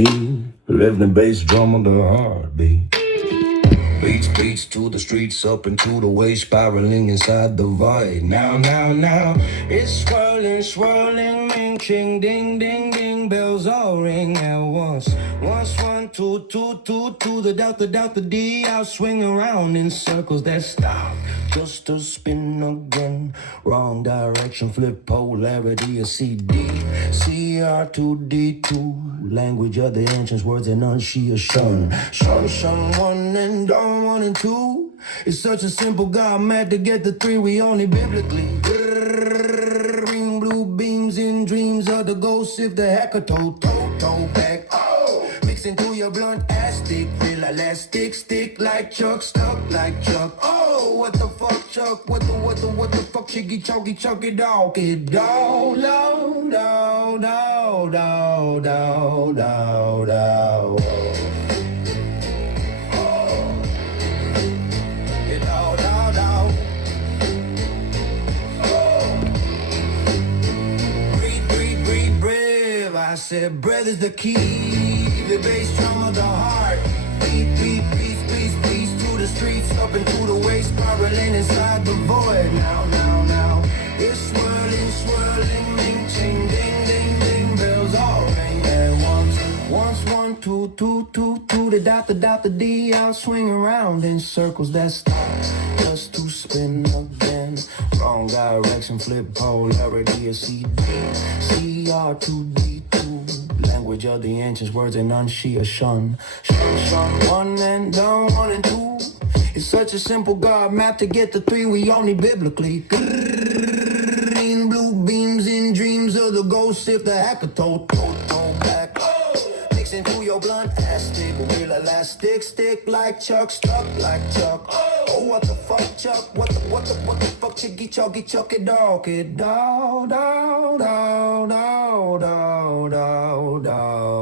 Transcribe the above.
Living the bass drum on the heartbeat. Beats to the streets, up into the waist, spiraling inside the void. Now, it's swirling, ming, ching, ding, ding, ding, bells all ring at once. Once, one, two, the delta, D, I'll swing around in circles that stop. Just to spin again, wrong direction, flip polarity, a CD, CR2D2, language of the ancients, words enunciation. Shun, one and dawn, one and two. It's such a simple God, mad to get the three, we only biblically. Green blue beams in dreams of the ghost, if the hacker toe back. Oh, mixing through your blunt ass stick, feel elastic, stick like Chuck, stuck like Chuck. Oh, what the fuck, Chuck? What the fuck, chiggy, chunky, dog, it down, down, down, down, down, down, down, down. I said, breath is the key, the bass drum of the heart. Beat, peace to the streets, up and through the waist, spiraling inside the void. Now, it's swirling, ming, ching, ding, ding, ding, bells all ring at once, one, two, the dot, the D, I'll swing around in circles that stop, just to spin again. Wrong direction, flip polarity, a CD, CR2D2, language of the ancients, words enunciation. Shun, one and done, one and two. It's such a simple God map to get the three, we only biblically. Green blue beams in dreams of the ghost, if the hacker toe back. Mixing through your blunt ass stick, real elastic, stick like Chuck, stuck like Chuck. Oh, what the fuck, Chuck? What the fuck, chiggy, chuck it, dog, it, down, down, down, down, down, down, down.